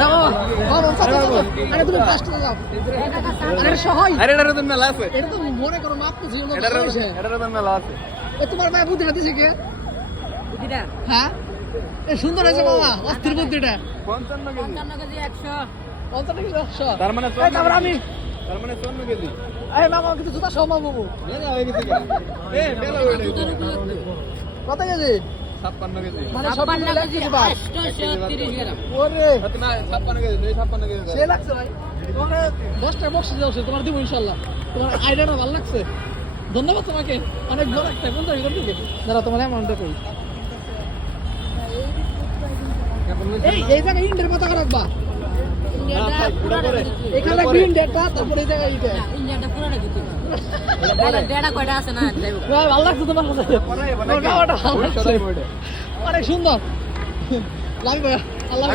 না বাবা আরে তুমি ফাস্ট যাও আরে সহায় আরে এটা তো মেলা আছে এটা তো মনে করো মাপ তো জীবন এটা তো মেলা আছে এ তোমার ভাই বুদ্ধিটা দিছে কে বুদ্ধিটা হ্যাঁ এ সুন্দর হয়েছে বাবা অস্থির বুদ্ধিটা 55 কেজি 55 কেজি 100 তার মানে তারপর আমি 54 কেজি এই মামা কিন্তু জুতা সহ মামু মেলা হয়ে গেছে এ মেলা হয়ে গেছে কত কেজি 56 কেজি মানে 56 কেজি বাস 830 গ্রাম ওরে না 56 কেজি 56 কেজি সে লাগছে ভাই তোমাকে 10টা বক্স দিয়েছে তোমার দিব ইনশাআল্লাহ তোমার আইডিয়াটা ভালো লাগছে ধন্যবাদ তোমাকে অনেক ভালো লাগছে কোন জায়গা থেকে দাঁড়া তোমার অ্যামাউন্টটা কই এই জায়গায় ইন্ডিয়ার পতাকা রাখবা এখানে গ্রিন ডেটা তারপরে এই জায়গায় এইটা ইন্ডিয়াটা পুরোটা দিতে ডেটা কয়টা আছে না ভাই ভালো লাগছে তোমার কাছে অনেক সুন্দর লাগবে আল্লাহ